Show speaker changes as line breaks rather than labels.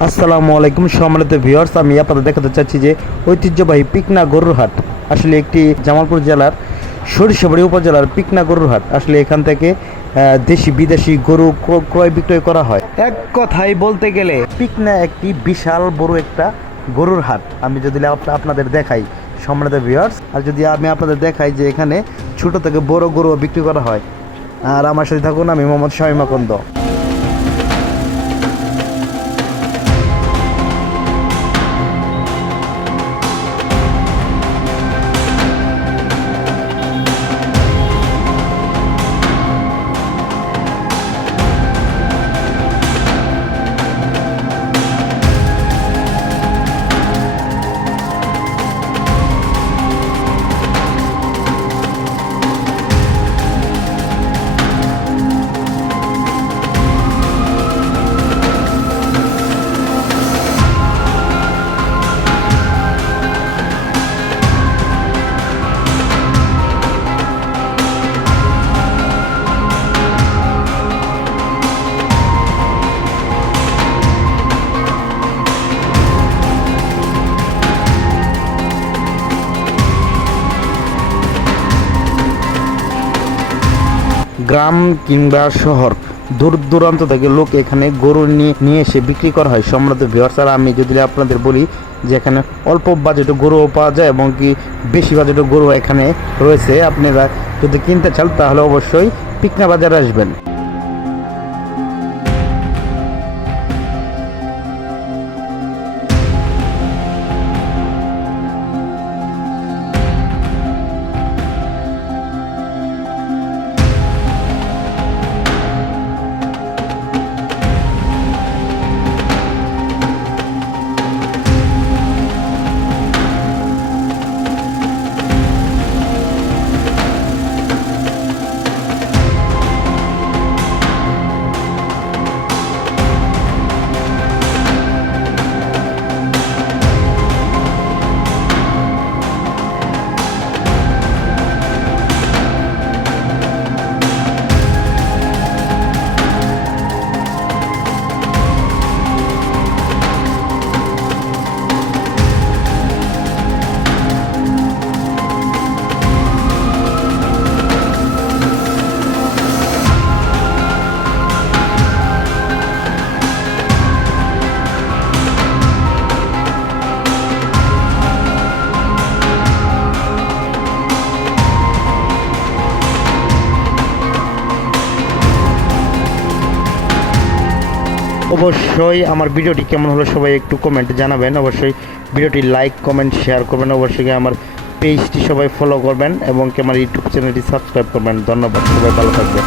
আসসালামু আলাইকুম সম্মানিত ভিউয়ার্স আমি আপনাদের দেখাতে চাচ্ছি যে ঐতিহ্যবাহী পিকনা গরুর হাট আসলে একটি জামালপুর জেলার সরিষাবাড়ি উপজেলার পিকনা গরুর হাট আসলে এখান থেকে দেশি বিদেশি গরু ক্র- ক্রয় বিক্রয় করা হয়। এক কথায় বলতে গেলে পিকনা একটি বিশাল বড় একটা গরুর হাট আমি যদি আপ- আপনাদের দেখাই সম্মানিত ভিউয়ার্স আর যদি আমি আপনাদের দেখাই যে এখানে ছোট থেকে বড় গরু বিক্রি করা হয় আর আমার সাথে থাকুন আমি মোহাম্মদ শামিম আকন্দ। গ্রাম কিংবা শহর দূর দূরান্ত থেকে লোক এখানে গরু নিয়ে নিয়ে এসে বিক্রি করা হয়। সম্রাট বিহার আমি যদি আপনাদের বলি যে এখানে অল্প বাজেটে গরুও পাওয়া যায় এবং কি বেশি বাজেটে গরু এখানে রয়েছে, আপনারা যদি কিনতে চান তাহলে অবশ্যই পিকনা বাজারে আসবেন। অবশ্যই আমার ভিডিওটি কেমন হলো সবাই একটু কমেন্টে জানাবেন। অবশ্যই ভিডিওটি লাইক কমেন্ট শেয়ার করবেন। অবশ্যই আমার পেজটি সবাই ফলো করবেন এবং আমার ইউটিউব চ্যানেলটি সাবস্ক্রাইব করবেন। ধন্যবাদ, সবাই ভালো থাকবেন।